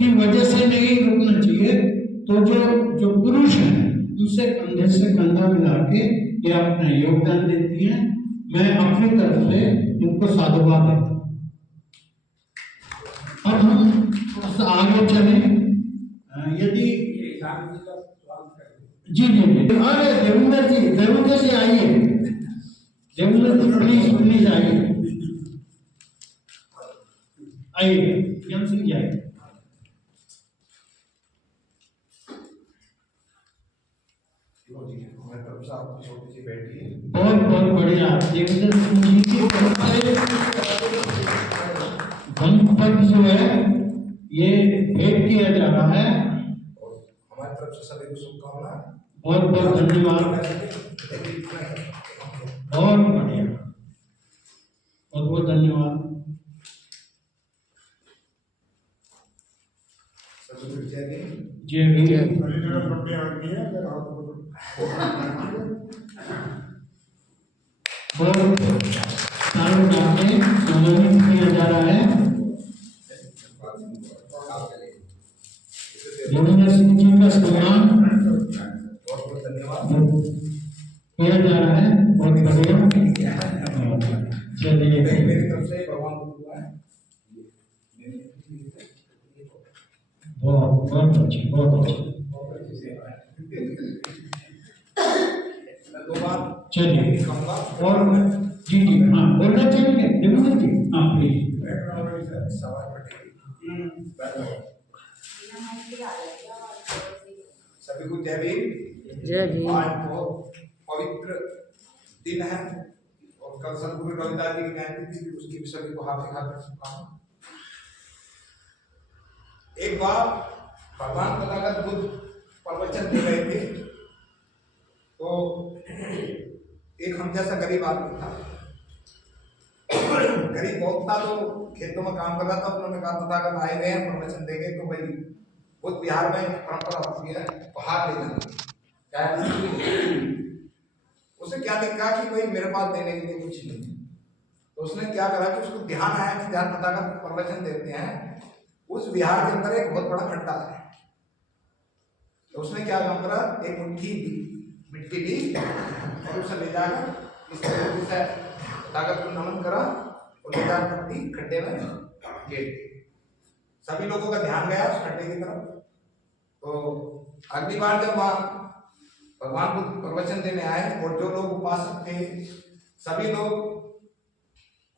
की वजह से नहीं रुकना चाहिए। तो जो पुरुष हैं उनसे कंधे से कंधा मिला के ये अपना योगदान देती हैं। मैं अपनी तरफ से इनको साधुवाद देता हूँ। अब हम थोड़ा सा आगे चले। यदि जी जी जी, अरे देवेंद्र जी आइए, देवेंद्र प्लीज आइए, ज्ञान सिंह जी आइए। बहुत बहुत बढ़िया। देवेंद्र सिंह जी की तरफ से धन पद जो है ये भेंट किया जा रहा है। हमारी तरफ से सभी को शुभकामनाएं। बहुत बहुत धन्यवाद, बहुत बढ़िया, बहुत बहुत धन्यवाद। जय भीम। बहुत सारे नाते सम्मानित किया जा रहा है। देवेंद्र सिंह जी का सम्मान किया जा रहा है। बहुत बढ़िया, चलिए। मेरी तरफ से भगवान को दुआ है। बहुत बहुत अच्छी, बहुत अच्छी। चलिए और जी जी हाँ बोलना चाहिए देवेंद्र जी, हाँ प्लीज। सभी को जय भीम। जय भीम। आज बहुत पवित्र दिन है और कल संत गुरु रविदास जी की जयंती थी, उसकी भी सभी को हार्दिक हार्दिक शुभकामनाएं। एक बार भगवान तथागत बुद्ध प्रवचन दे रहे थे, तो एक हम जैसा गरीब आदमी था, गरीब बहुत था, तो खेतों में काम कर रहा था। उन्होंने कहा तथागत आए हुए हैं, प्रवचन देंगे, तो भाई बुद्ध बिहार में परंपरा होती है उपहार देना। उसे क्या दिखा कि भाई मेरे पास देने के लिए कुछ नहीं है, तो उसने क्या करा कि उसको ध्यान आया कि जहाँ तथागत प्रवचन देते हैं उस विहार के अंदर एक बहुत बड़ा खड्डा है। तो उसने क्या काम करा, एक मुट्ठी मिट्टी ली और उसे ले जाकर इस तरीके से तथागत को नमन करा और ले जाकर मिट्टी खड्डे में गिर। सभी लोगों का ध्यान गया उस खड्डे की तरफ। तो अगली बार जब वहां भगवान बुद्ध प्रवचन देने आए और जो लोग उपासक थे सभी लोग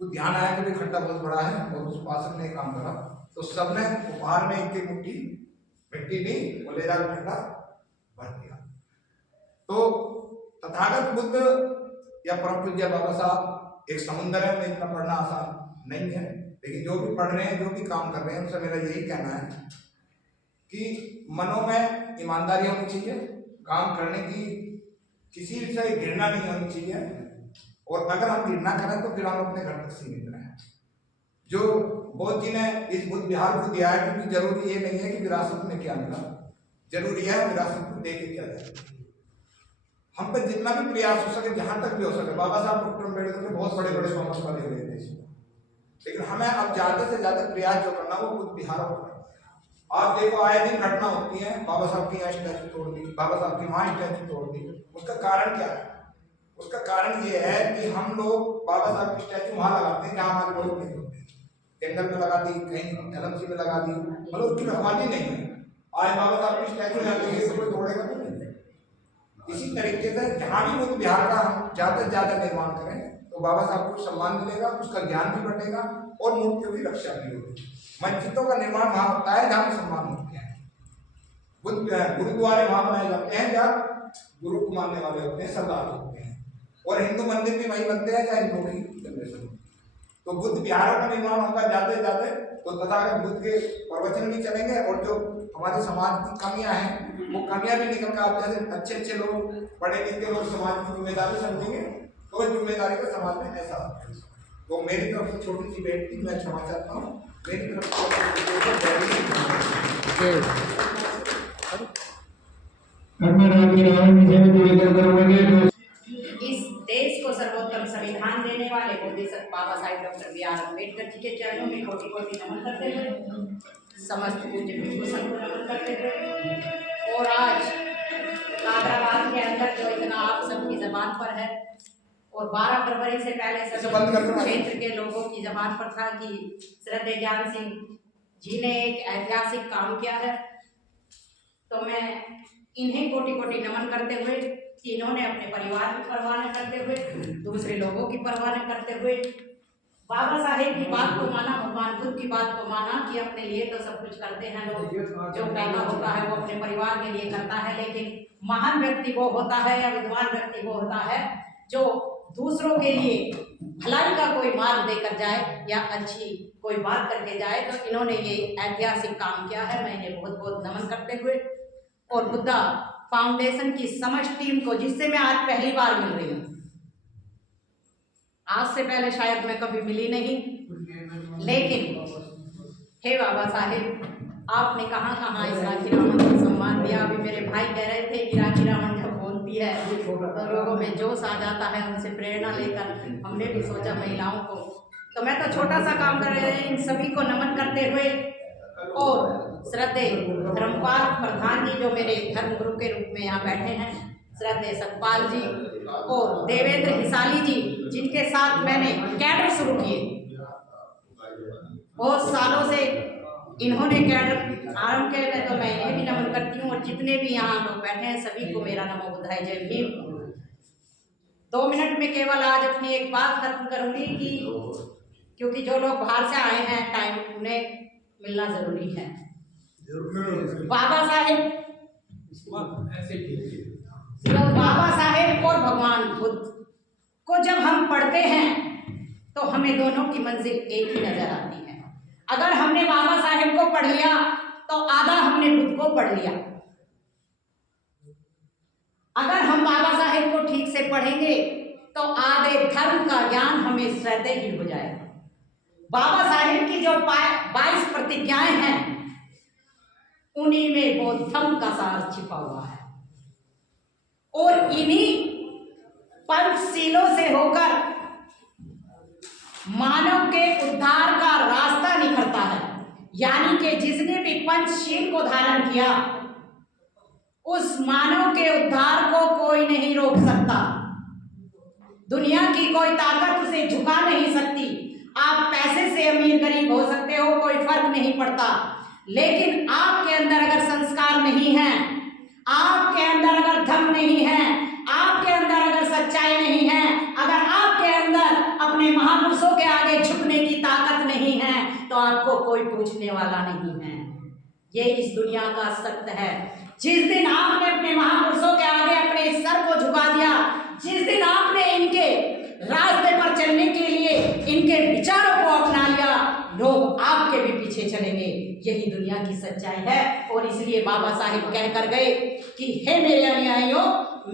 को ध्यान आया कि खड्डा बहुत बड़ा है और उस उपासक ने काम करा, तो सबने उपहार में एक मुट्ठी मिट्टी ली और ले जाकर खड्डा भर दिया। तो तथागत बुद्ध या परम पूज्य बाबा साहब एक समुद्र है, में इतना पढ़ना आसान नहीं है, लेकिन जो भी पढ़ रहे हैं, जो भी काम कर रहे हैं, उनसे मेरा यही कहना है कि मनों में ईमानदारी होनी चाहिए, काम करने की किसी से घृणा नहीं होनी चाहिए, और अगर हम घृणा करें तो फिर हम अपने घर तक सीमित रहें। जो बौद्ध जी ने इस बुद्ध विहार को दिया है, क्योंकि जरूरी ये नहीं है कि विरासत में क्या मिला, जरूरी है विरासत को दे के क्या जाए। हम पे जितना भी प्रयास हो सके, जहां तक भी हो सके, बाबा साहब डॉक्टर अम्बेडकर ने बहुत बड़े बड़े कॉमर्स वाले हुए थे, लेकिन हमें अब ज्यादा से ज्यादा प्रयास जो करना वो बुद्ध विहारों को। आप देखो आए दिन घटना होती है, बाबा साहब की यहाँ स्टैचू तोड़ दी, बाबा साहब की वहां स्टैचू तोड़ दी। उसका कारण क्या है? उसका कारण ये है कि हम लोग बाबा साहब की स्टैचू वहां लगाते हैं जहां हमारे लोग नहीं होते, जंगल में लगा दी, कहीं एलएमसी में लगा दी, मतलब उसकी रखवाली नहीं है। आज बाबा साहब की स्टैचू लगेगी तो कोई तोड़ेगा नहीं। इसी तरीके से जहां भी बुद्ध विहार का हम ज्यादा से ज्यादा निर्माण करें तो बाबा साहब को सम्मान मिलेगा, उसका ज्ञान भी बढ़ेगा और मूर्तियों की रक्षा भी होगी। मस्जिदों का निर्माण वहां होता है जहां सम्मान होते हैं, गुरुद्वारे वहां बनाए जाते हैं जहाँ गुरु को मानने वाले होते हैं, सरदार होते हैं, और हिंदू मंदिर भी वही बनते हैं जहाँ हिंदुओं की जनरेशन। तो बुद्ध विहारों का निर्माण होगा ज्यादा से ज्यादा, तो तथागत बुद्ध के प्रवचन भी चलेंगे और जो हमारे समाज की कमियां हैं वो कमियां भी निकल कर आप जैसे अच्छे अच्छे लोग, पढ़े लिखे लोग समाज की जिम्मेदारी समझेंगे, तो जिम्मेदारी का समाज में ऐसा होता है। तो मेरी तरफ से छोटी सी बेटी मैं क्षमा चाहता हूँ, मेरी तरफ से इस देश को सर्वोत्तम संविधान देने वाले Bodhisattva Baba Saheb doctor B are Ambedkar ji के चरणों में कोटि कोटि नमन करते हुए समस्त पूज्य भिक्षु संघ को नमन करते हुए, और आज हैदराबाद के अंदर जो इतना आप सबकी जबान पर है, और 12 फरवरी से पहले सभी क्षेत्र के लोगों की जबान पर था कि श्रद्धेय ज्ञान सिंह जी ने एक ऐतिहासिक काम किया है, तो मैं इन्हें कोटि कोटि नमन करते हुए कि इन्होंने अपने परिवार की परवाह न करते हुए, दूसरे लोगों की परवाह न करते हुए बाबा साहेब की बात को माना, भगवान बुद्ध की बात को माना कि अपने लिए तो सब कुछ करते हैं लोग, जो पैदा होता है वो अपने परिवार के लिए करता है, लेकिन महान व्यक्ति वो होता है या विद्वान व्यक्ति वो होता है जो दूसरों के लिए भलाई का कोई मार्ग देकर जाए या अच्छी कोई बात करके जाए। तो इन्होंने ये ऐतिहासिक काम किया है, मैं इन्हें बहुत बहुत नमन करते हुए, और बुद्धा फाउंडेशन की समस्त टीम को, जिससे मैं आज पहली बार मिल रही हूँ, आज से पहले शायद मैं कभी मिली नहीं, लेकिन हे बाबा साहेब, आपने कहाँ कहाँ इस राखी रावण को सम्मान दिया। अभी मेरे भाई कह रहे थे कि राखी रावण जब बोलती है तो लोगों में जोश आ जाता है, उनसे प्रेरणा लेकर हमने भी सोचा महिलाओं को, तो मैं तो छोटा सा काम कर रहे हैं। इन सभी को नमन करते हुए, और श्रद्धेय धर्मपाल प्रधान जी जो मेरे धर्म गुरु के रूप में यहाँ बैठे हैं, श्रद्धेय सतपाल जी और देवेंद्र हिसाली जी, जिनके साथ मैंने कैडर शुरू किए, बहुत सालों से इन्होंने कैडर आरंभ किए हैं, तो मैं इन्हें भी नमन करती हूँ, और जितने भी यहाँ लोग बैठे हैं सभी को मेरा नमो बुद्धाय जय भीम। 2 मिनट में केवल आज अपनी एक बात खत्म करूंगी कि क्योंकि जो लोग बाहर से आए हैं टाइम उन्हें मिलना जरूरी है। बाबा साहेब, तो बाबा साहेब और भगवान बुद्ध को जब हम पढ़ते हैं तो हमें दोनों की मंजिल एक ही नजर आती है। अगर हमने बाबा साहेब को पढ़ लिया तो आधा हमने बुद्ध को पढ़ लिया। अगर हम बाबा साहेब को ठीक से पढ़ेंगे तो आधे धर्म का ज्ञान हमें स्वतः ही हो जाएगा। बाबा साहेब की जो 22 प्रतिज्ञाएं हैं उन्हीं में बौद्धम का सार छिपा हुआ है, और इन्हीं पंचशीलों से होकर मानव के उद्धार का रास्ता निकलता है। यानी कि जिसने भी पंचशील को धारण किया उस मानव के उद्धार को कोई नहीं रोक सकता। दुनिया की कोई ताकत उसे झुका नहीं सकती। आप पैसे से अमीर गरीब हो सकते हो, कोई फर्क नहीं पड़ता, लेकिन आपके अंदर अगर संस्कार नहीं है, आपके अंदर अगर धर्म नहीं है, आपके अंदर अगर सच्चाई नहीं है, अगर आपके अंदर अपने महापुरुषों के आगे झुकने की ताकत नहीं है, तो आपको कोई पूछने वाला नहीं है। ये इस दुनिया का सत्य है। जिस दिन आपने अपने महापुरुषों के आगे अपने सर को झुका दिया, जिस दिन आपने इनके रास्ते पर चलने के लिए इनके विचारों को अपना लिया, लोग आपके भी पीछे चलेंगे। यही दुनिया की सच्चाई है। और इसलिए बाबा साहेब कह कर गए कि हे मेरे अनुयायियों,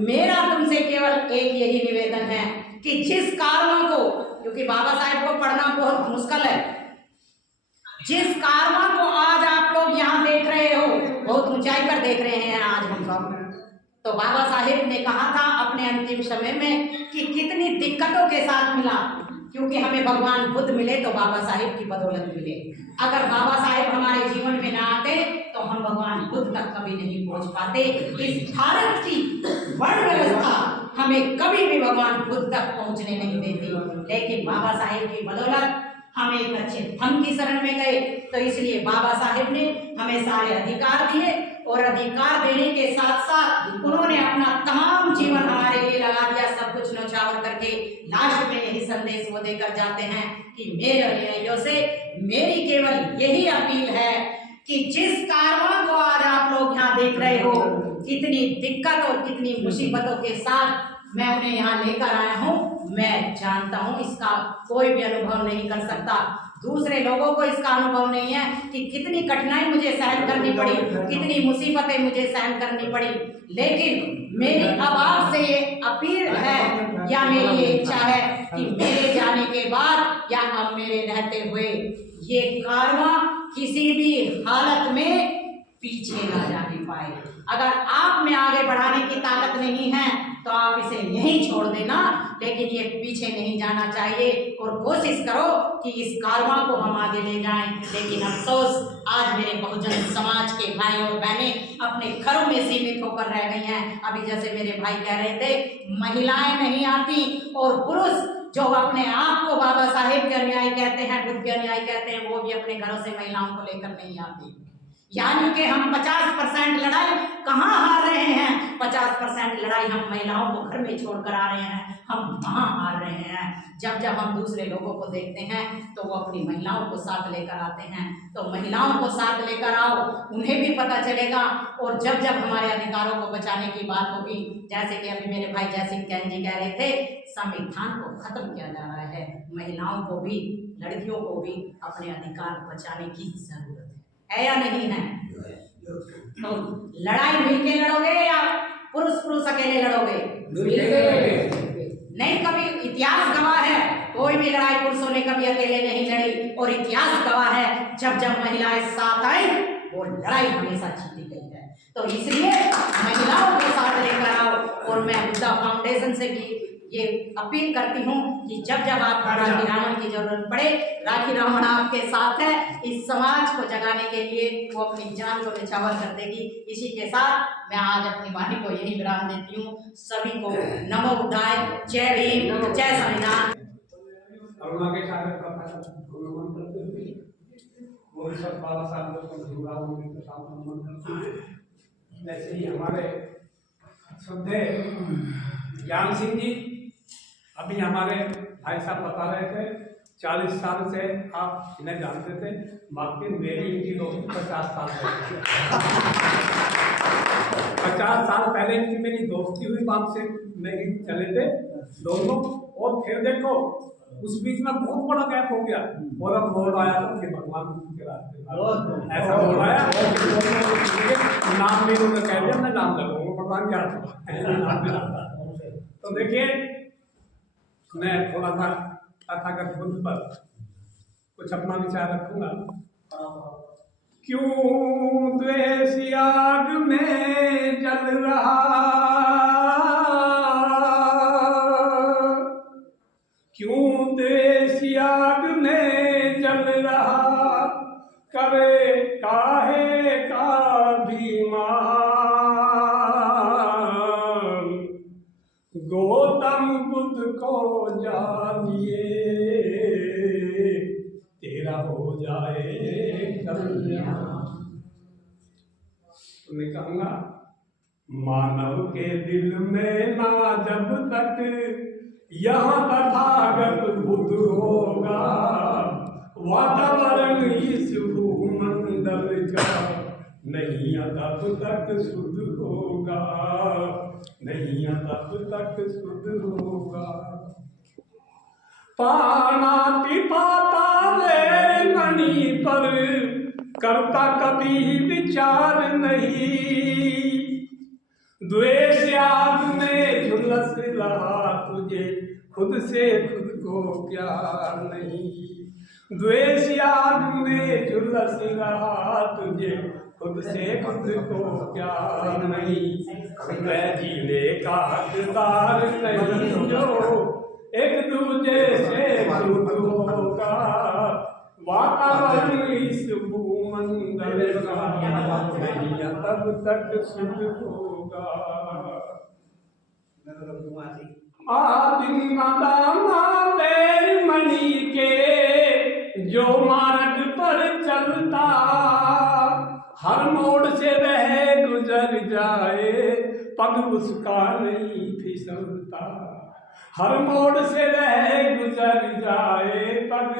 मेरा तुमसे केवल एक यही निवेदन है कि जिस कारवां को, क्योंकि बाबा साहेब को पढ़ना बहुत मुश्किल है, जिस कारवां को आज आप लोग यहाँ देख रहे हो, बहुत ऊंचाई पर देख रहे हैं आज हम सब, तो बाबा साहेब ने कहा था अपने अंतिम समय में कि कितनी दिक्कतों के साथ मिला, क्योंकि हमें भगवान बुद्ध मिले तो बाबा साहेब की बदौलत मिले। अगर बाबा साहेब हमारे जीवन में ना आते तो हम भगवान बुद्ध तक कभी नहीं पहुंच पाते। इस भारत की वर्ण व्यवस्था हमें कभी भी भगवान बुद्ध तक पहुंचने नहीं देती, लेकिन बाबा साहेब की बदौलत हम एक अच्छे धर्म की शरण में गए। तो इसलिए बाबा साहेब ने हमें सारे अधिकार दिए, और अधिकार देने के साथ साथ उन्होंने अपना तमाम जीवन हमारे लिए लगा दिया, सब कुछ न्यौछावर करके। लास्ट में यही संदेश वो देकर जाते हैं कि मेरे अनुयायियों से मेरी केवल यही अपील है कि जिस कारवां को आज आप लोग यहाँ देख रहे हो, कितनी दिक्कत और कितनी मुसीबतों के साथ मैं उन्हें यहाँ लेकर आया हूँ, मैं जानता हूँ इसका कोई भी अनुभव नहीं कर सकता। दूसरे लोगों को इसका अनुभव नहीं है कि कितनी कठिनाई मुझे सहन करनी पड़ी, कितनी मुसीबतें मुझे सहन करनी पड़ी। लेकिन मेरी अब आपसे ये अपील है या मेरी ये इच्छा है कि मेरे जाने के बाद या अब मेरे रहते हुए ये कारवां किसी भी हालत में पीछे ना जाने पाए। अगर आप में आगे बढ़ाने की ताकत नहीं है तो आप इसे यहीं छोड़ देना, लेकिन ये पीछे नहीं जाना चाहिए और कोशिश करो कि इस कारवां को हम आगे ले जाएं। लेकिन अफसोस आज मेरे बहुजन समाज के भाई और बहनें अपने घरों में सीमित होकर रह गई हैं। अभी जैसे मेरे भाई कह रहे थे, महिलाएं नहीं आती और पुरुष जो अपने आप को बाबा साहेब के अनुयायी कहते हैं, बुद्ध के अनुयायी कहते हैं, वो भी अपने घरों से महिलाओं को लेकर नहीं आती। यानी कि हम 50% लड़ाई कहाँ हार रहे हैं? 50% लड़ाई हम महिलाओं को घर में छोड़कर आ रहे हैं, हम वहाँ हार रहे हैं। जब जब हम दूसरे लोगों को देखते हैं तो वो अपनी महिलाओं को साथ लेकर आते हैं, तो महिलाओं को साथ लेकर आओ, उन्हें भी पता चलेगा। और जब जब हमारे अधिकारों को बचाने की बात होगी, जैसे कि अभी मेरे भाई जयसिंह कैन जी कह रहे थे, संविधान को खत्म किया जा रहा है, महिलाओं को भी, लड़कियों को भी अपने अधिकार बचाने की जरूरत है या नहीं है? तो लड़ाई मिलके लड़ोगे या पुरुष अकेले लड़ोगे? नहीं, कभी इतिहास गवाह है कोई भी लड़ाई पुरुषों ने कभी अकेले नहीं लड़ी, और इतिहास गवाह है जब जब महिलाएं साथ आई वो लड़ाई हमेशा जीती गई है। तो इसलिए महिलाओं को साथ लेकर आओ। और मैं बुद्धा फाउंडेशन से भी ये अपील करती हूँ कि जब जब आपको राखी रावण की जरूरत पड़े, राखी रावण आपके साथ है। इस समाज को जगाने के लिए वो अपनी जान को निछावर कर देगी। इसी के साथ मैं आज अपनी वाणी को यही विराम देती हूँ। सभी को नमो बुद्धाय, जय भीम, जय संविधान। करुणा के सागर का नमन करते हुए वो सब बाबा साहब को भीमराव के साथ नमन करते हुए, जैसे ही हमारे श्रद्धेय ज्ञान सिंह जी अभी हमारे भाई साहब बता रहे थे, 40 साल से आप इन्हें जानते थे, बाकी मेरी इनकी दोस्ती 50 साल पहले 50 साल पहले इनकी मेरी दोस्ती हुई, वहां से मेरी चले थे दोनों। और फिर देखो उस बीच में बहुत बड़ा गैप हो गया, और अब बोल आया तो फिर भगवान के रास्ते ऐसा बोल आया, नाम भी उन्होंने कह दिया, मैं नाम लगाऊंगा भगवान क्या। तो देखिए, मैं थोड़ा सा तथागत बुद्ध पर कुछ अपना विचार रखूंगा। क्यों द्वेष आग में जल रहा, क्यों द्वेष आग में जल रहा, करे काहे का अभिमान। गौतम बुद्ध को जानिए, तेरा हो जाए कल्याण। मैं कहूँगा, मानव के दिल में ना जब तक यहाँ तथागत बुद्ध होगा, वातावरण इस भूमंडल का नहीं तब तक शुद्ध होगा, नहीं तब तक शुद्ध होगा। पानाति पाता वे मणि पर करता कभी विचार नहीं, द्वेष आग में झुलस रहा तुझे खुद से खुद को प्यार नहीं। द्वेष आग में झुलस रहा तुझे खुद से खुद को प्यार नहीं। मैं जीने का हकदार नहीं जो एक दूजे से खुद होगा, वातावरण इस भूमंडल का नहीं तब तक शुद्ध होगा। आदिम दाना पैर मणि के जो मार्ग पर चलता, हर मोड़ से वह गुजर जाए पग उसका नहीं फिसलता। हर मोड़ से वह गुजर जाए पग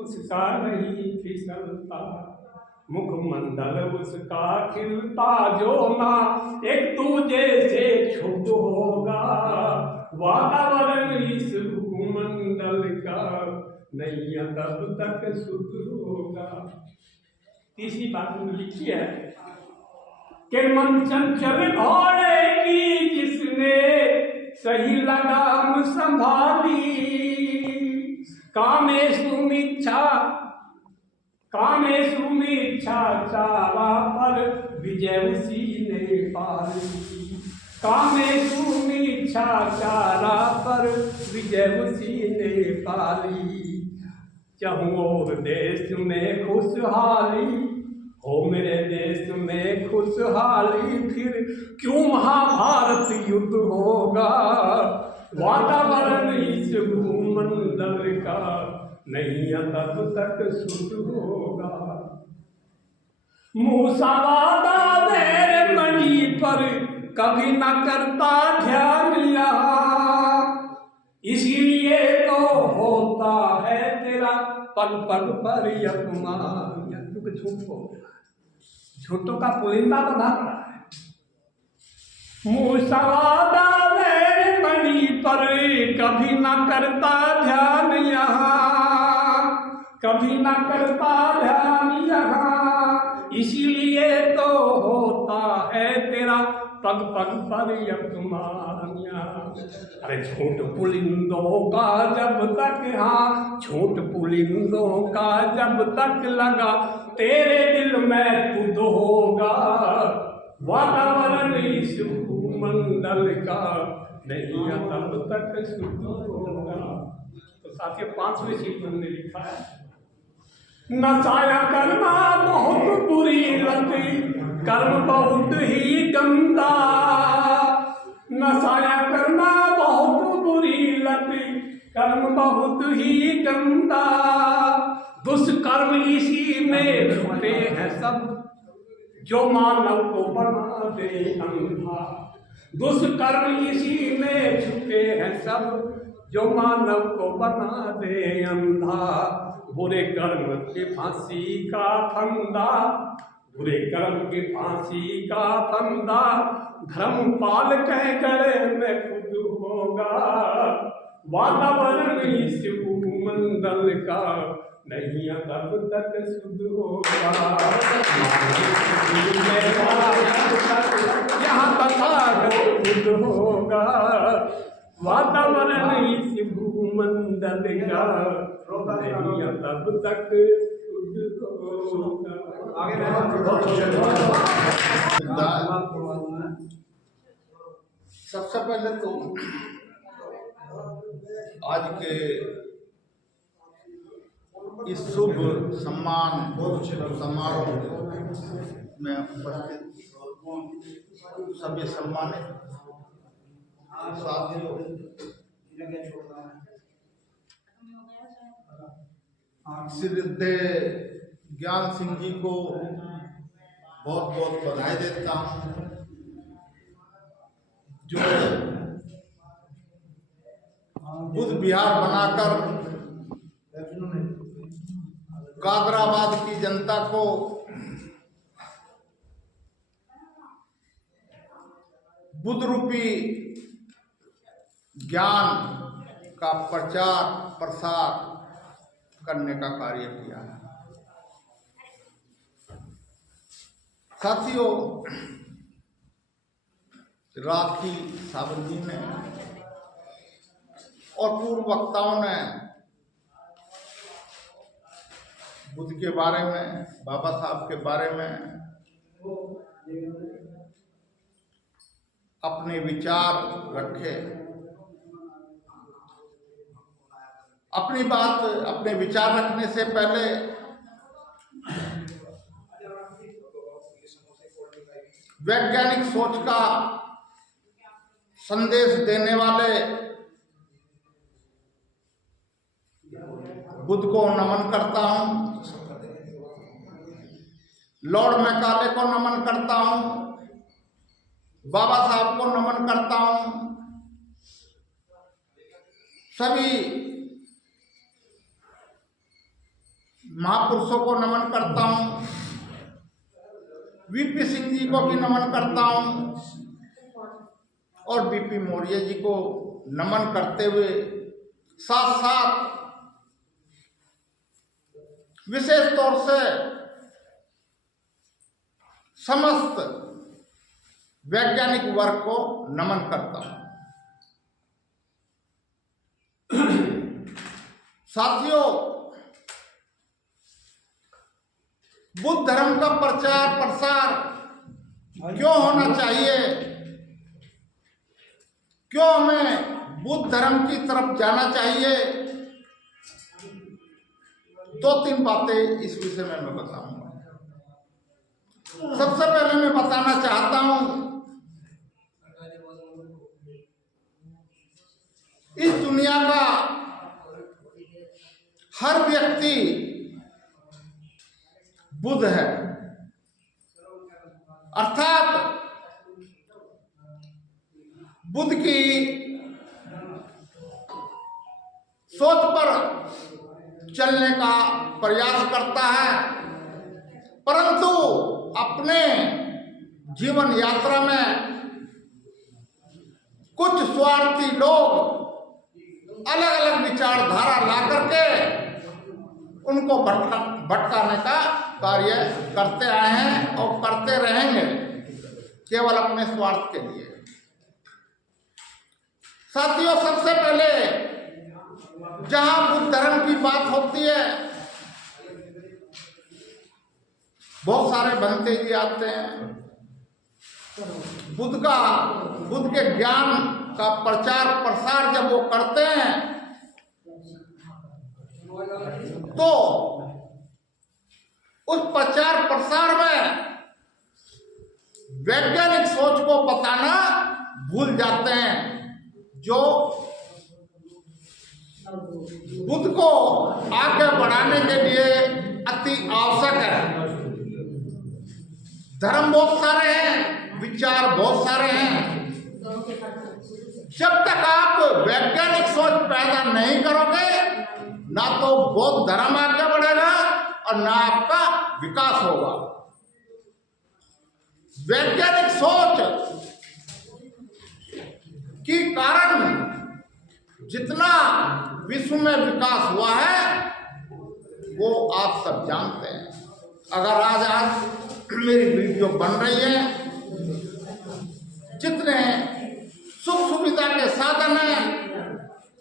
उसका नहीं फिसलता। मुखमंडल उसका खिलता जो ना एक दूजे से छुप होगा, वातावरण इस भूमंडल का नहीं तब तक शुद्ध होगा। तीसरी बात में लिखी है कि मन चंचल घोड़े की जिसने सही लगाम संभाली, कामेशु मिच्छा चावा पर विजय उसी ने पाली। कामेषु मीच्छाचारा पर विजय उसी ने पाली। चाहूँ और देश में खुशहाली हो, मेरे देश में खुशहाली, फिर क्यों महाभारत युद्ध होगा। वातावरण इस भूमंडल का नहीं तब तक शुद्ध होगा। मूसा वादा मेरे मणि पर कभी न करता ध्यान यहाँ, इसलिए तो होता है तेरा पल पल पर अपमान। क्योंकि झूठ हो गया, झूठों का पुलिंदा बना पड़ा है। मूसा वादा मेरे मणि पर कभी न करता ध्यान यहाँ, कभी न करता ध्यान यहाँ, इसीलिए तो होता है तेरा पग पग पर अपमान यहाँ। अरे झूठ पुलिंदों का जब तक, हाँ झूठ पुलिंदों का जब तक लगा, तेरे दिल में खुद होगा। वातावरण इस भूमंडल का नहीं तब तक शुद्ध होगा। तो साथियों 5वें शीर्षक में लिखा है, नशाया करना बहुत बुरी लत, कर्म बहुत ही गंदा। नशाया करना बहुत बुरी लत, कर्म बहुत ही गंदा। दुष्कर्म इसी में छुपे हैं सब, जो मानव को बना दे अंधा। दुष्कर्म इसी में छुपे हैं सब, जो मानव को बना दे अंधा। बुरे कर्म के फांसी का फंदा, बुरे कर्म के फांसी का फंदा, धर्मपाल कह गए मैं खुद होगा। वातावरण इस भूमंडल का नहीं तब तक शुद्ध होगा। यहाँ तक शुद्ध होगा। वातावरण इस भूमंडल का नहीं तब तक शुद्ध होगा। सबसे पहले तो आज के इस शुभ सम्मान समारोह में उपस्थित सभी सम्मानित साथियों, श्री ज्ञान सिंह जी को बहुत बहुत बधाई देता हूँ, जो बुद्ध विहार बनाकर कादराबाद की जनता को बुद्ध रूपी ज्ञान का प्रचार प्रसार करने का कार्य किया है। साथियों, राखी सावंत जी ने और पूर्व वक्ताओं ने बुद्ध के बारे में, बाबा साहब के बारे में अपने विचार रखे। अपनी बात, अपने विचार रखने से पहले वैज्ञानिक सोच का संदेश देने वाले बुद्ध को नमन करता हूं, लॉर्ड मैकाले को नमन करता हूं, बाबा साहब को नमन करता हूं, सभी महापुरुषों को नमन करता हूं, वीपी सिंह जी को भी नमन करता हूं और बीपी मौर्य जी को नमन करते हुए साथ साथ विशेष तौर से समस्त वैज्ञानिक वर्ग को नमन करता हूं। साथियों, बुद्ध धर्म का प्रचार प्रसार क्यों होना चाहिए, क्यों हमें बुद्ध धर्म की तरफ जाना चाहिए, 2-3 बातें इस विषय में मैं बताऊंगा। सबसे पहले मैं बताना चाहता हूं, इस दुनिया का हर व्यक्ति बुद्ध है, अर्थात बुद्ध की सोच पर चलने का प्रयास करता है, परंतु अपने जीवन यात्रा में कुछ स्वार्थी लोग अलग अलग विचारधारा ला करके उनको भटकाने का कार्य करते आए हैं और करते रहेंगे, केवल अपने स्वार्थ के लिए। साथियों, सबसे पहले जहां बुद्ध धर्म की बात होती है, बहुत सारे बनते जी आते हैं, बुद्ध के ज्ञान का प्रचार प्रसार जब वो करते हैं तो उस प्रचार प्रसार में वैज्ञानिक सोच को बताना भूल जाते हैं, जो बुद्ध को आगे बढ़ाने के लिए अति आवश्यक है। धर्म बहुत सारे हैं, विचार बहुत सारे हैं, जब तक आप वैज्ञानिक सोच पैदा नहीं करोगे, ना तो बौद्ध धर्म आगे बढ़ेगा और ना आपका विकास होगा। वैज्ञानिक सोच के कारण जितना विश्व में विकास हुआ है वो आप सब जानते हैं। अगर आज मेरी वीडियो बन रही है, जितने सुख सुविधा के साधन हैं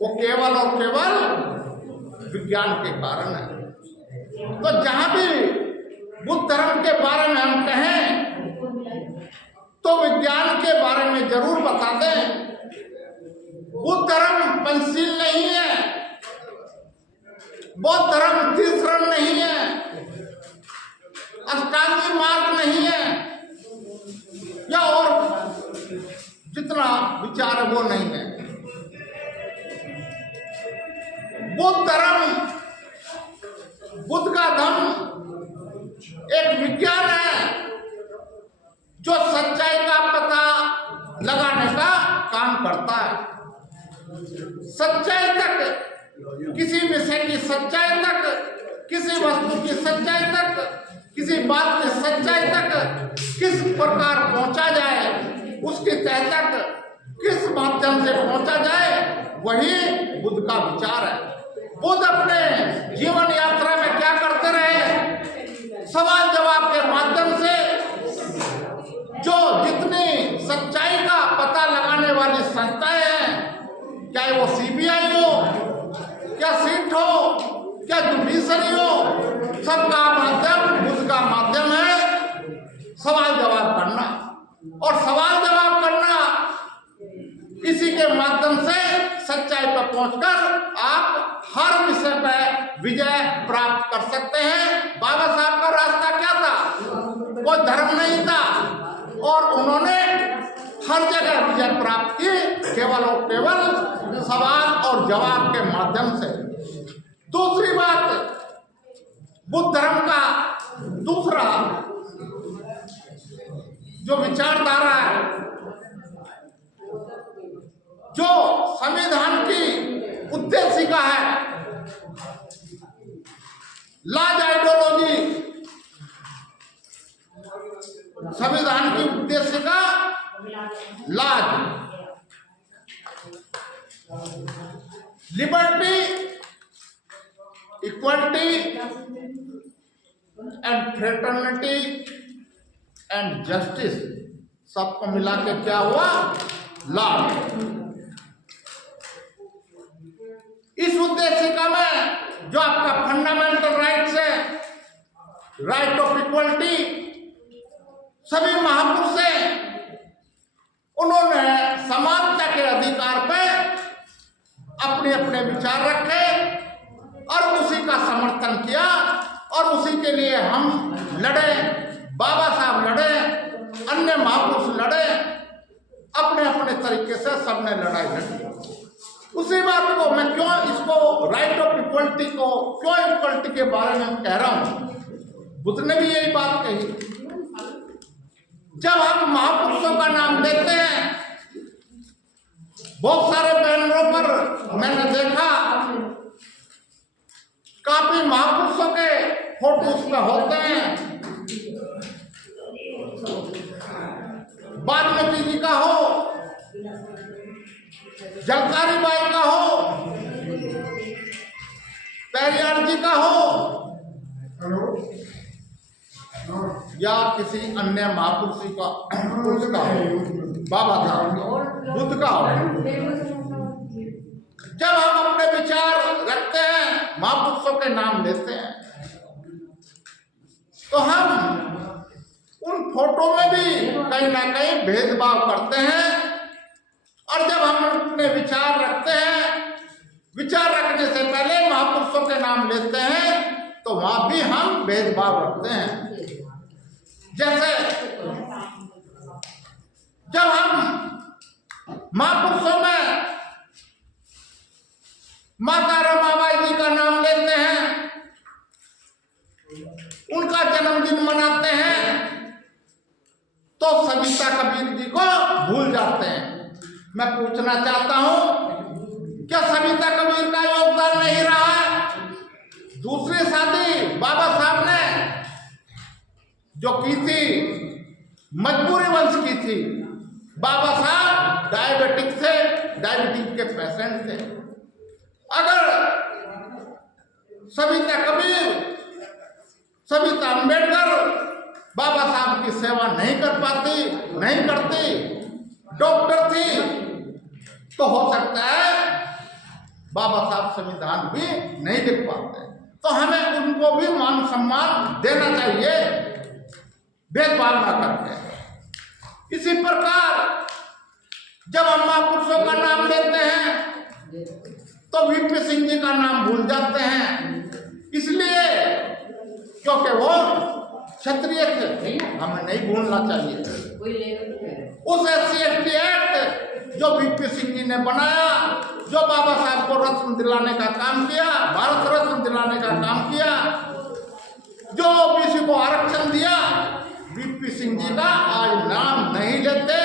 वो केवल और केवल विज्ञान के कारण है। तो जहां भी बुद्ध धर्म के बारे में हम कहें तो विज्ञान के बारे में जरूर बता दें। बुद्ध धर्म पंचशील नहीं है, बौद्ध धर्म तीसरण नहीं है, अष्टांगी मार्ग नहीं है, या और जितना विचार है वो नहीं है। बुद्ध धर्म, बुद्ध का धर्म एक विज्ञान है जो सच्चाई का पता लगाने का काम करता है। सच्चाई तक, किसी विषय की सच्चाई तक, किसी वस्तु की सच्चाई तक, किसी बात की सच्चाई तक किस प्रकार पहुंचा जाए, उसकी तह तक किस माध्यम से पहुंचा जाए, वही बुद्ध का विचार है। बुद्ध अपने जीवन यात्रा में क्या करते रहे, सवाल जवाब के माध्यम से जो जितनी सच्चाई का पता लगाने वाली संस्थाएं हैं, चाहे वो सीबीआई हो, क्या सीट हो, क्या जुडिशरी हो, सबका माध्यम बुद्ध का माध्यम है सवाल जवाब करना। और सवाल जवाब करना, इसी के माध्यम से सच्चाई पर पहुंचकर आप हर विषय पर विजय प्राप्त कर सकते हैं। बाबा साहब का रास्ता क्या था? कोई धर्म नहीं था और उन्होंने हर जगह विजय प्राप्त की केवल और केवल सवाल और जवाब के माध्यम से। दूसरी बात, बुद्ध धर्म का दूसरा जो विचारधारा है, जो संविधान की उद्देशिका है, लाज आइडियोलॉजी, संविधान की उद्देशिका लाज, liberty, equality and fraternity and justice, सबको मिला के क्या हुआ? लाज। इस उद्देशिका में जो आपका फंडामेंटल राइट्स है, राइट ऑफ इक्वलिटी, सभी महापुरुष हैं, उन्होंने समानता के अधिकार विचार रखे और उसी का समर्थन किया और उसी के लिए हम लड़े, बाबा साहब लड़े, अन्य महापुरुष लड़े, अपने अपने तरीके से सबने लड़ाई लड़ी। उसी बात को मैं क्यों इसको राइट ऑफ इक्वलिटी को क्यों इक्वलिटी के बारे में कह रहा हूं, बुद्ध ने भी यही बात कही। जब हम महापुरुषों का नाम लेते हैं, बहुत सारे बैनरों पर मैंने देखा काफी महापुरुषों के फोटो उसमें होते हैं, वाल्मीकि जी का हो, जलकारी बाई का हो, पेरियार जी का हो या किसी अन्य महापुरुष का हो, बाबा साहब बुद्ध का हो। जब हम अपने विचार रखते हैं, महापुरुषों के नाम लेते हैं, तो हम उन फोटो में भी कहीं ना कहीं भेदभाव करते हैं। और जब हम अपने विचार रखते हैं, विचार रखने से पहले महापुरुषों के नाम लेते हैं, तो वहां भी हम भेदभाव रखते हैं। जैसे जब हम महापुरुषों में माता रमाबाई जी का नाम लेते हैं, उनका जन्मदिन मनाते हैं, तो सविता कबीर जी को भूल जाते हैं। मैं पूछना चाहता हूं, क्या सविता कबीर का योगदान नहीं रहा है? दूसरी शादी बाबा साहब ने जो की थी, मजबूरी वंश की थी। बाबा साहब डायबिटिक थे, डायबिटीज के पेशेंट थे। अगर सविता कबीर, सविता अम्बेडकर बाबा साहब की सेवा नहीं कर पाती, नहीं करती, डॉक्टर थी, तो हो सकता है बाबा साहब संविधान भी नहीं लिख पाते। तो हमें उनको भी मान सम्मान देना चाहिए, भेदभाव न करके। इसी प्रकार जब हम महापुरुषों का नाम लेते हैं, तो वीपी सिंह जी का नाम भूल जाते हैं, इसलिए क्योंकि वो क्षत्रिय थे, हमें नहीं भूलना चाहिए। उस SC/ST एक्ट जो वीपी सिंह जी ने बनाया, जो बाबा साहब को रत्न दिलाने का काम किया, भारत रत्न दिलाने का काम किया, जो ओबीसी को आरक्षण दिया, वीपी सिंह जी का आज नाम नहीं लेते,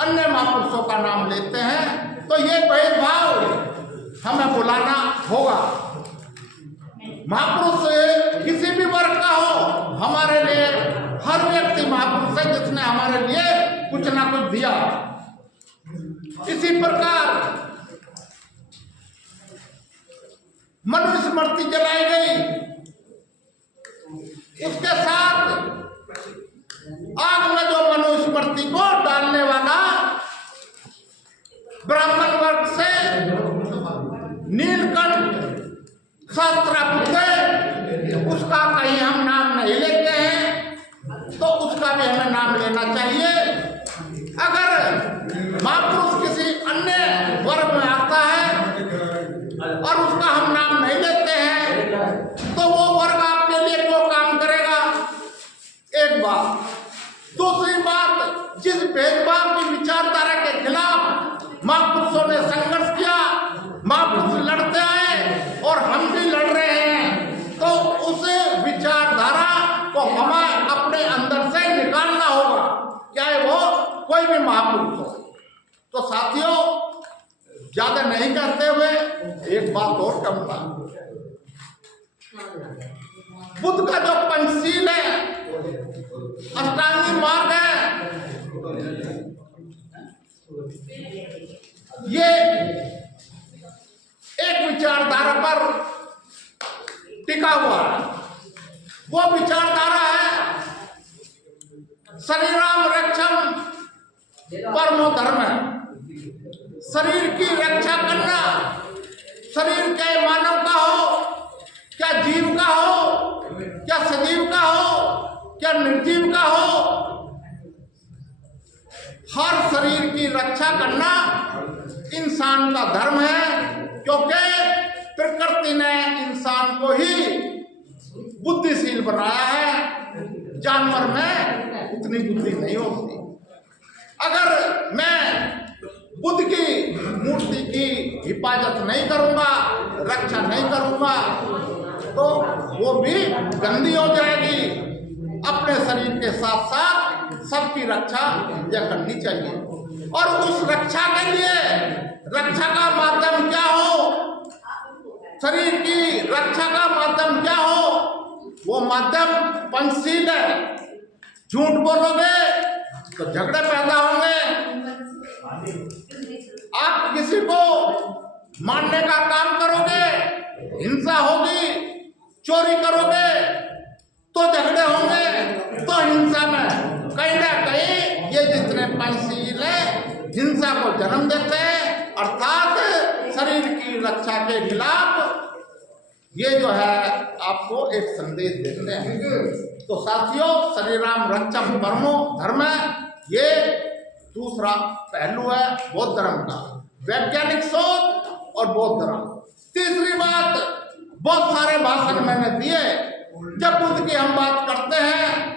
अन्य महापुरुषों का नाम लेते हैं। तो ये भेदभाव हमें बुलाना होगा। महापुरुष किसी भी वर्ग का हो, हमारे लिए हर व्यक्ति महापुरुष है, जिसने हमारे लिए कुछ ना कुछ दिया। इसी प्रकार मनुस्मृति जलाई गई, उसके साथ आग में जो मनुस्मृति को डालने वाला ब्राह्मण वर्ग से नीलकंठ शास्त्रापुत्र, उसका कहीं हम नाम नहीं लेते हैं, तो उसका भी हमें नाम लेना चाहिए। अगर महापुरुष किसी अन्य वर्ग में आता है और उसका हम नाम नहीं लेते हैं, तो वो वर्ग आपके लिए क्यों काम करेगा? एक बात। दूसरी बात, जिस भेदभाव की विचारधारा के खिलाफ महापुरुषों ने संघर्ष किया, महापुरुष लड़ते आए और हम भी लड़ रहे हैं, तो उस विचारधारा को हमें अपने अंदर से निकालना होगा, चाहे वो कोई भी महापुरुष हो। तो साथियों, ज्यादा नहीं करते हुए एक बात और कहूंगा, बुद्ध का जो पंचशील है, अष्टांगी मार्ग है, ये एक विचारधारा पर टिका हुआ है। वो विचारधारा है शरीराम रक्षम परमो धर्म है। शरीर की रक्षा करना, शरीर के मानव का हो, क्या जीव का हो, क्या सजीव का हो, क्या निर्जीव का हो, हर शरीर की रक्षा करना इंसान का धर्म है। क्योंकि प्रकृति ने इंसान को ही बुद्धिशील बनाया है, जानवर में उतनी बुद्धि नहीं होती। अगर मैं बुद्ध की मूर्ति की हिफाजत नहीं करूंगा, रक्षा नहीं करूंगा, तो वो भी गंदी हो जाएगी। अपने शरीर के साथ साथ सबकी रक्षा यह करनी चाहिए। और उस रक्षा के लिए रक्षा का माध्यम क्या हो, शरीर की रक्षा का माध्यम क्या हो, वो माध्यम पंचशील है। झूठ बोलोगे तो झगड़े पैदा होंगे, आप किसी को मारने का काम करोगे, हिंसा होगी, चोरी करोगे तो झगड़े होंगे, तो हिंसा में कहीं ना कहीं ये जितने पंचशील है हिंसा को जन्म देते हैं, अर्थात शरीर की रक्षा के खिलाफ ये जो है आपको एक संदेश देते हैं। तो साथियों, शरीराम रक्षम परमो धर्म, ये दूसरा पहलू है बौद्ध धर्म का, वैज्ञानिक सोच और बौद्ध धर्म। तीसरी बात, बहुत सारे भाषण मैंने दिए, जब बुद्ध की हम बात करते हैं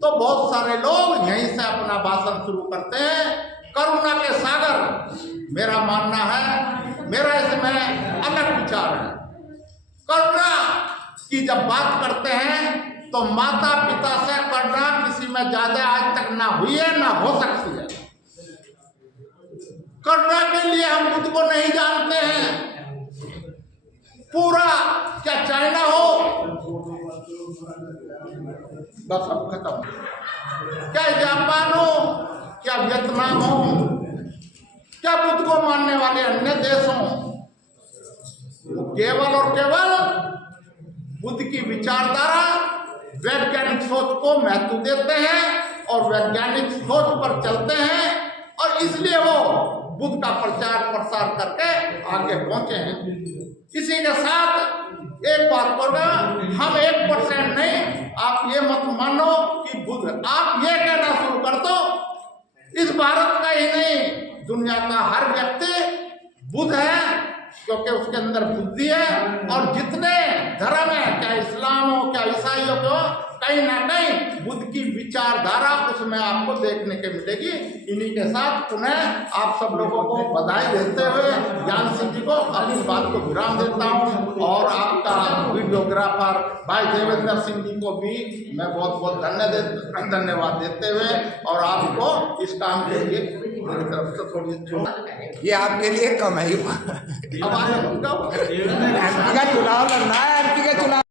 तो बहुत सारे लोग यहीं से अपना भाषण शुरू करते हैं। करुणा के सागर मेरा मानना है, मेरा इसमें अलग विचार है। करुणा की जब बात करते हैं तो माता पिता से करुणा किसी में ज्यादा आज तक ना हुई है, ना हो सकती है। करुणा के लिए हम बुद्ध को नहीं जानते हैं। पूरा क्या चाइना हो, बस अब खत्म, क्या जापान हो, क्या वियतनाम हो, क्या बुद्ध को मानने वाले अन्य देश हों, वो केवल और केवल बुद्ध की विचारधारा, वैज्ञानिक सोच को महत्व देते हैं और वैज्ञानिक सोच पर चलते हैं, और इसलिए वो बुद्ध का प्रचार प्रसार करके आगे पहुंचे हैं। इसी के साथ एक बात करूंगा, हम 1% नहीं, आप ये मत मानो कि बुद्ध, आप ये कहना शुरू कर दो इस भारत का ही नहीं, दुनिया का हर व्यक्ति बुद्ध है, क्योंकि उसके अंदर बुद्धि है। और जितने धर्म है, क्या इस्लाम हो, क्या ईसाई हो, कहीं ना कहीं बुद्ध की विचारधारा उसमें आपको देखने के मिलेगी। इन्हीं के साथ पुनः आप सब लोगों को बधाई देते हुए ज्ञान सिंह जी को अपनी बात को विराम देता हूँ, और आपका वीडियोग्राफर भाई देवेंद्र सिंह जी को भी मैं बहुत बहुत धन्यवाद देते हुए, और आपको इस काम के लिए मेरी तरफ से थोड़ी ये आपके लिए कम है। अब आगे एमपी का चुनाव लड़ना है, एमपी का चुनाव